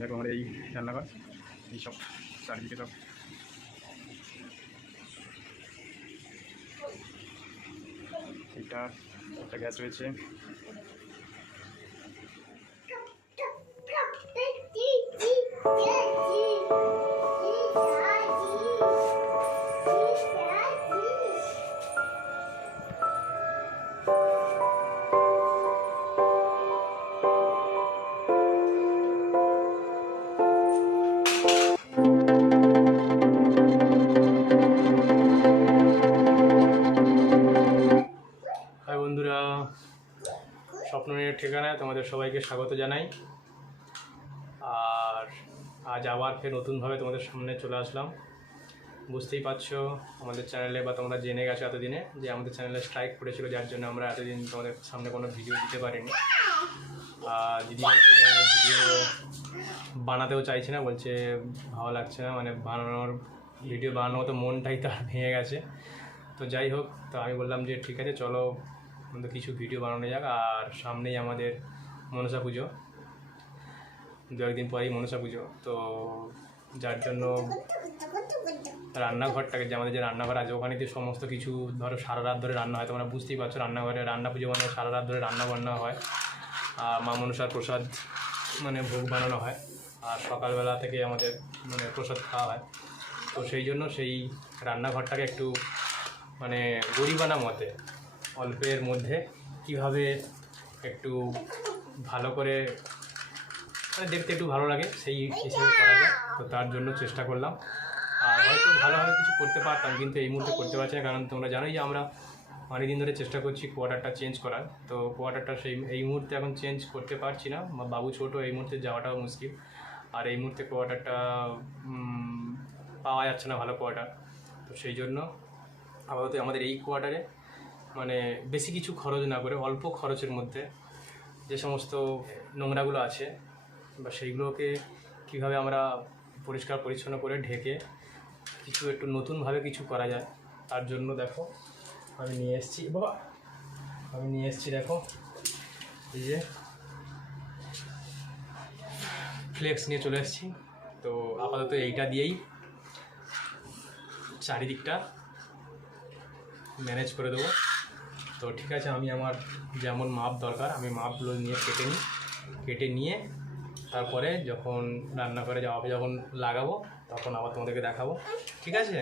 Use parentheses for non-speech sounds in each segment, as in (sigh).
দেখো আমার এই রান্নাঘর এইসব চারিদিকে সব এটা একটা গ্যাস রয়েছে হাই ঠিকানায় তোমাদের সবাইকে স্বাগত জানাই। আর আজ আবার ফের নতুনভাবে তোমাদের সামনে চলে আসলাম। বুঝতেই পারছ আমাদের চ্যানেলে বা তোমরা জেনে গেছো এতদিনে যে আমাদের চ্যানেলে স্ট্রাইক পড়েছিল, যার জন্য আমরা এতদিন তোমাদের সামনে কোনো ভিডিও দিতে পারিনি। আর দিদি ভিডিও বানাতেও চাইছে না, বলছে ভালো লাগছে না মানে বানানোর ভিডিও বানানোর মতো মনটাই তার ভেঙে গেছে। তো যাই হোক, তো আমি বললাম যে ঠিক আছে, চলো আমাদের কিছু ভিডিও বানানো যাক, আর সামনেই আমাদের মনসা পুজো। দু একদিন পরেই মনসা পুজো, তো যার জন্য রান্নাঘরটাকে যে আমাদের যে রান্নাঘর আছে, ওখানে যে সমস্ত কিছু ধরো সারা রাত ধরে রান্না হয়, তোমরা বুঝতেই পারছ রান্নাঘরে রান্না পুজো মানে সারা রাত ধরে রান্না বান্না হয়। আর মা মনসার প্রসাদ মানে ভোগ বানানো হয়, আর সকালবেলা থেকে আমাদের মানে প্রসাদ খাওয়া হয়। তো সেই জন্য সেই রান্নাঘরটাকে একটু মানে গরিবানা মতে অল্পের মধ্যে কীভাবে একটু ভালো করে মানে দেখতে একটু ভালো লাগে, সেই হিসেবে করা যায়। তো তার জন্য চেষ্টা করলাম। আর হয়তো ভালোভাবে কিছু করতে পারতাম, কিন্তু এই মুহূর্তে করতে পারছি না, কারণ তোমরা জানোই যে আমরা অনেকদিন ধরে চেষ্টা করছি কোয়ার্টারটা চেঞ্জ করার। তো কোয়ার্টারটা সেই, এই মুহূর্তে এখন চেঞ্জ করতে পারছি না। বাবু ছোটো, এই মুহূর্তে যাওয়াটাও মুশকিল। আর এই মুহূর্তে কোয়ার্টারটা পাওয়া যাচ্ছে না ভালো কোয়ার্টার তো সেই জন্য আপাতত আমাদের এই কোয়ার্টারে মানে বেশি কিছু খরচ না করে অল্প খরচের মধ্যে যে সমস্ত নোংরাগুলো আছে, বা সেইগুলোকে কীভাবে আমরা পরিষ্কার পরিচ্ছন্ন করে ঢেকে কিছু একটু নতুনভাবে কিছু করা যায়, তার জন্য দেখো আমি নিয়ে এসেছি। বাবা, আমি নিয়ে এসেছি দেখো, এই যে ফ্লেক্স নিয়ে চলে এসেছি। তো আপাতত এইটা দিয়েই চারিদিকটা ম্যানেজ করে দেবো। তো ঠিক আছে, আমি আমার যেমন মাপ দরকার, আমি মাপগুলো নিয়ে কেটে নিই, কেটে নিয়ে তারপরে যখন রান্নাঘরে যাওয়া যখন লাগাবো, তখন আবার তোমাদেরকে দেখাবো। ঠিক আছে?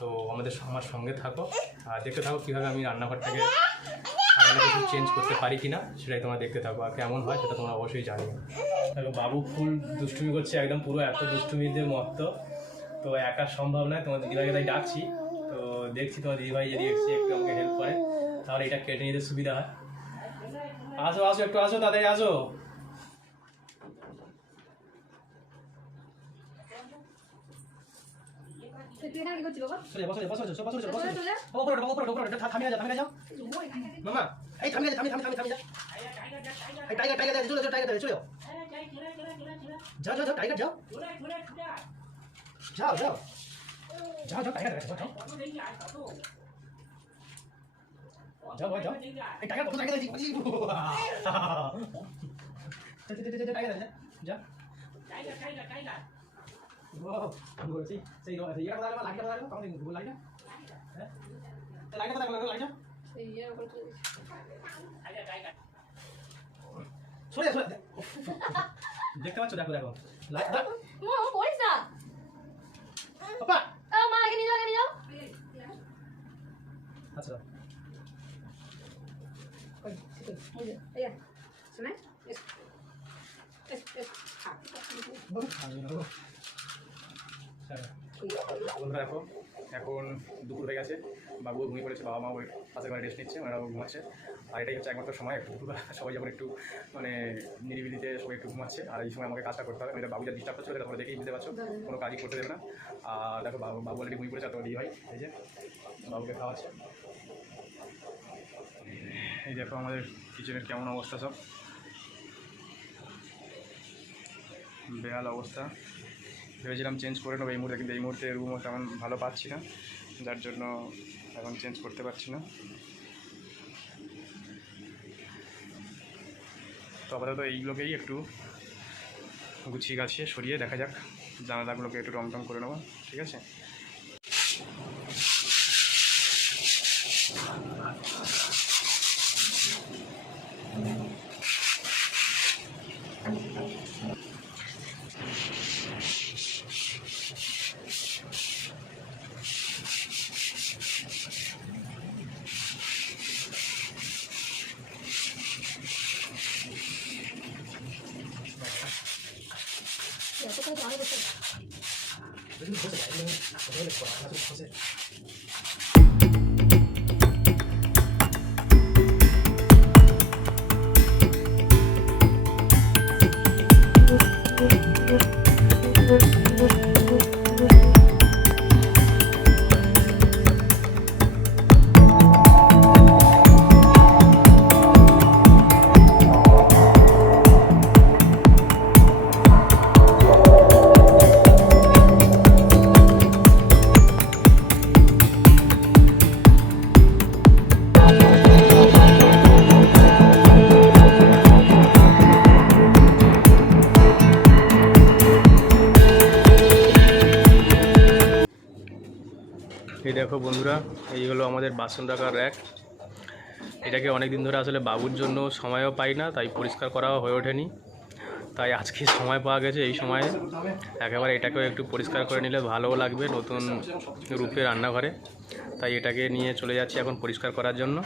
তো আমাদের আমার সঙ্গে থাকো, আর দেখতে থাকো কীভাবে আমি রান্নাঘরটাকে সামনে কিছু চেঞ্জ করতে পারি কি না সেটাই তোমরা দেখতে থাকো, আর কেমন হয় সেটা তোমরা অবশ্যই জানিও। দেখো, বাবু ফুল দুষ্টুমি করছে, একদম পুরো এত দুষ্টুমিতে মত্ত তো একা সম্ভব নয় তোমার দিদিভাইকে তাই ডাকছি। তো দেখছি তোমার দিদিভাই যদি একটু আমাকে করে তাহলে এটা কেটে নিতে সুবিধা হয় আসো আসো একটু আসো তাড়াতাড়ি আসো যাও, বসো যাও, বসো যাও, যাও, টাইগার, টাইগার, যাও, টাইগার, যাও। যাও, যাও, যাও, টাইগার, যাও। যাও, যাও। যাও, যাও, টাইগার, যাও, যাও। যাও, যাও, যাও। এই টাইগার, কত টাইগার আছে? ই, উয়া। যা, যা, যা, যা, টাইগার, যা, যা। ও, বলছি, সেই কোথায় গেল? লাইটটা কোথায় গেল? তখন দেখি, ভুল লাইটটা? হ্যাঁ? উপরে চলে গেছে। সরে সরে দেখতে পাচ্ছ দেখো দেখো লাইট দাও মা ও না পাপা মা আগে নিয়ে যাও নিয়ে যাও আচ্ছা ওই এই যে এই যে শুনে এস এস এস খা আমি নেব। চলো। বন্ধুরা দেখো এখন দুপুর হয়ে গেছে, বাবু ঘুমিয়ে পড়েছে, বাবা মা ওই পাশের ঘরে রেস্ট নিচ্ছে, ওনারাও ঘুমাচ্ছে। আর এটাই হচ্ছে একমাত্র সময়, একটু দুপুরবেলা (laughs) সবাই যখন একটু মানে নিরিবিলিতে সবাই একটু ঘুমাচ্ছে, আর এই সময় আমাকে কাজটা করতে হবে। এটা বাবু যা ডিস্টার্ব করছে তোমরা দেখেই বুঝতে পারছ, কোনো কাজই করতে দেবে না। আর দেখো, বাবু বাবু অলরেডি ঘুমিয়ে পড়েছে তোমার ভাই এই যে, বাবুকে খাওয়াচ্ছে। এই দেখো আমাদের কিচেনের কেমন অবস্থা সব। বেহাল অবস্থা। ভেবেছিলাম চেঞ্জ করে নেব, এই মুহূর্তে কিন্তু এই মুহূর্তে রুমও তেমন ভালো পাচ্ছি না, যার জন্য এখন চেঞ্জ করতে পারছি না। তো আপাতত এইগুলোকেই একটু গুছিয়ে গাছিয়ে সরিয়ে দেখা যাক, জানালাগুলোকে একটু রং টং করে নেব, ঠিক আছে? 요즘不是어나야되는 데, 어떤애들 보. এই দেখো বন্ধুরা, এই হলো আমাদের বাসন রাখার র্যাক। এটাকে অনেক দিন ধরে আসলে বাবুর জন্য সময়ও পাই না, তাই পরিষ্কার করাও হয়ে ওঠেনি। তাই আজকে সময় পাওয়া গেছে এই সময়ে। একেবারে এটাকেও একটু পরিষ্কার করে নিলে ভালোও লাগবে নতুন রূপে রান্নাঘরে। তাই এটাকে নিয়ে চলে যাচ্ছি এখন পরিষ্কার করার জন্য।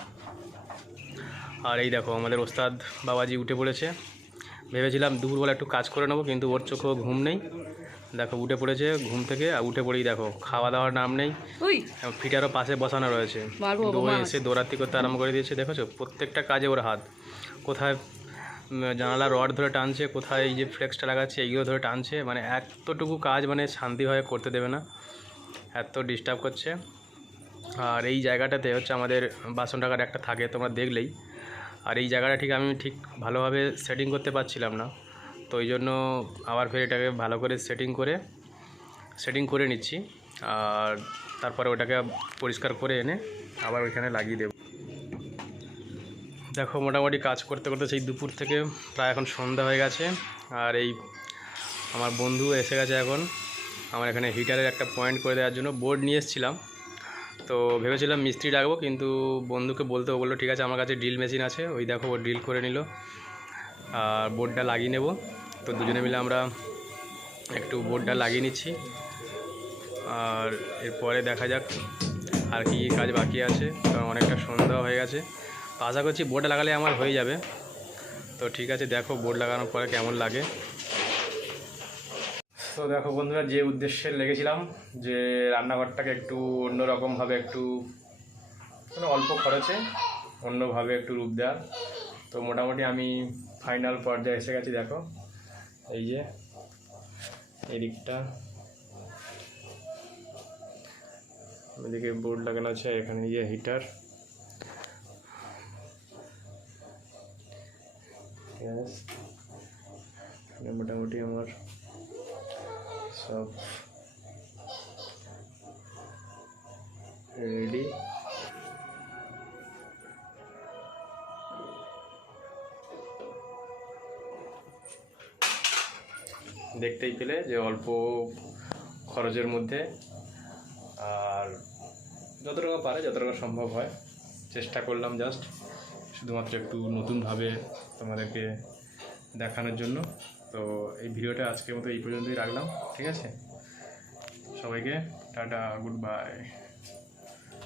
আর এই দেখো আমাদের ওস্তাদ বাবাজি উঠে পড়েছে। ভেবেছিলাম দুপুরবেলা একটু কাজ করে নেব কিন্তু ওর চোখেও ঘুম নেই। দেখো উঠে পড়েছে ঘুম থেকে আর উঠে পড়েই দেখো খাওয়া দাওয়ার নাম নেই। ফিটারও পাশে বসানো রয়েছে। ও এসে দৌড়াতি করতে আরম্ভ করে দিয়েছে দেখেছ? প্রত্যেকটা কাজে ওর হাত। কোথায় জানালা রড ধরে টানছে কোথায় এই যে ফ্লেক্সটা লাগাচ্ছে এইগুলো ধরে টানছে মানে এতটুকু কাজ মানে শান্তিভাবে করতে দেবে না। এত ডিস্টার্ব করছে। আর এই জায়গাটাতে হচ্ছে আমাদের বাসন টাকার একটা থাকে তোমরা দেখলেই। আর এই জায়গাটা ঠিক আমি ঠিক ভালোভাবে সেটিং করতে পারছিলাম না। তো ওই জন্য আবার ফের এটাকে ভালো করে সেটিং করে সেটিং করে নিচ্ছি। আর তারপরে ওটাকে পরিষ্কার করে এনে আবার ওইখানে লাগিয়ে দেব। দেখো মোটামুটি কাজ করতে করতে সেই দুপুর থেকে প্রায় এখন সন্ধ্যা হয়ে গেছে। আর এই আমার বন্ধু এসে গেছে এখন। আমার এখানে হিটারের একটা পয়েন্ট করে দেওয়ার জন্য বোর্ড নিয়ে এসেছিলাম। তো ভেবেছিলাম মিস্ত্রি ডাকবো, কিন্তু বন্ধুকে বলতে বলল, ঠিক আছে, আমার কাছে ড্রিল মেশিন আছে। ওই দেখো, ও ড্রিল করে নিল। আর বোর্ডটা লাগিয়ে নেব। তো দুজনে মিলে আমরা একটু বোর্ডটা লাগিয়ে নিচ্ছি। আর এরপরে দেখা যাক আর কি কী কাজ বাকি আছে, কারণ অনেকটা সন্ধ্যা হয়ে গেছে। তো আশা করছি বোর্ড লাগালে আমার হয়ে যাবে। তো ঠিক আছে, দেখো বোর্ড লাগানোর পরে কেমন লাগে। তো দেখো বন্ধুরা, যে উদ্দেশ্যে লেগেছিলাম যে রান্নাঘরটাকে একটু অন্যরকমভাবে একটু মানে অল্প খরচে, অন্যভাবে একটু রূপ দেওয়ার। তো মোটামুটি আমি ফাইনাল পর্যায়ে এসে গেছি, দেখো। এই যে, এদিকটা। এদিকে বোর্ড লাগানো আছে, এখানে ইয়ে হিটার মোটামুটি আমার সব রেডি দেখতেই পেলে যে অল্প খরচের মধ্যে আর যত টাকা পারে, যত টাকা সম্ভব হয়, চেষ্টা করলাম জাস্ট শুধুমাত্র একটু নতুনভাবে তোমাদেরকে দেখানোর জন্য। তো এই ভিডিওটা আজকের মতো এই পর্যন্তই রাখলাম ঠিক আছে? সবাইকে টাটা গুড বাই।